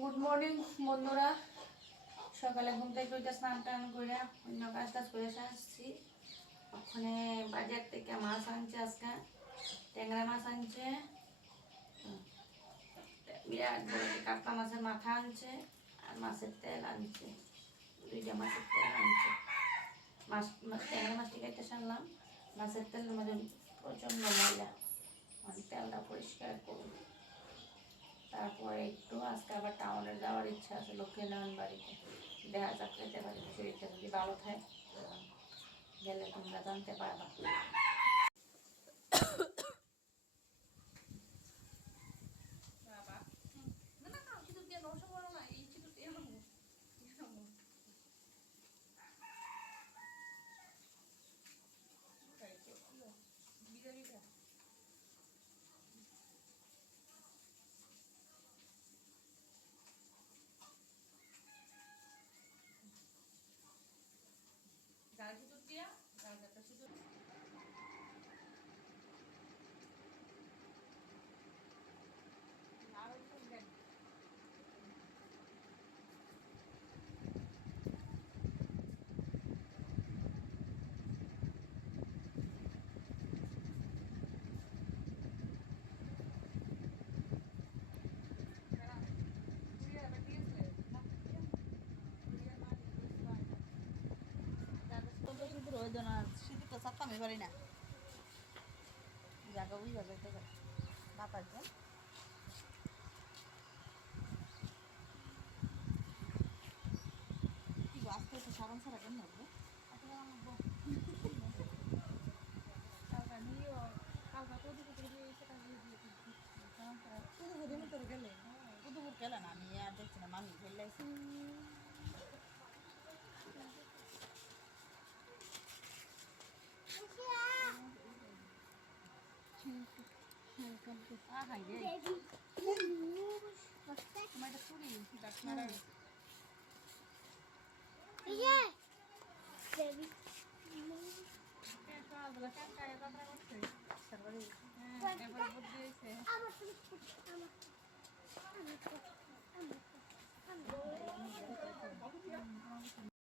Good morning বন্ধুরা। সকালে ঘুম থেকে উঠে স্নান টান করে অন্য কাজ টাজ করে আসছি। ওখানে বাজার থেকে মাছ আনছে, আজকে ট্যাংরা মাছ আনছে, বিরাট বড় কাতলা মাছের মাথা আনছে আর মাছের তেল আনছে, দুইটা মাছের তেল আনছে। ট্যাংরা মাছটি খাইতে সারলাম, মাছের তেলের মধ্যে প্রচণ্ড ময়লা, আমি তেলটা পরিষ্কার করব। তারপরে একটু আজকে আবার টাউনে যাওয়ার ইচ্ছা আছে, লক্ষ্মীনারায়ণ বাড়িতে। দেখা যাক যেতে পারি, শরীরটা যদি ভালো থাকে গেলে তোমরা জানতে পারবা। গাল সিঁদুর দিয়া গাল গাটা সিঁদুর আর দেন। সিঁদুর ওই জন্য সিঁদুর তো চাপতে আমি পারি না, জায়গা বুঝা যেতে পারে মাথার জন্য। কি আজকে তো সাবান ছাড়া কেন লাগবে? পুদুপুর গেলে না, আমি আর দেখছি না, মানুষ ফেললে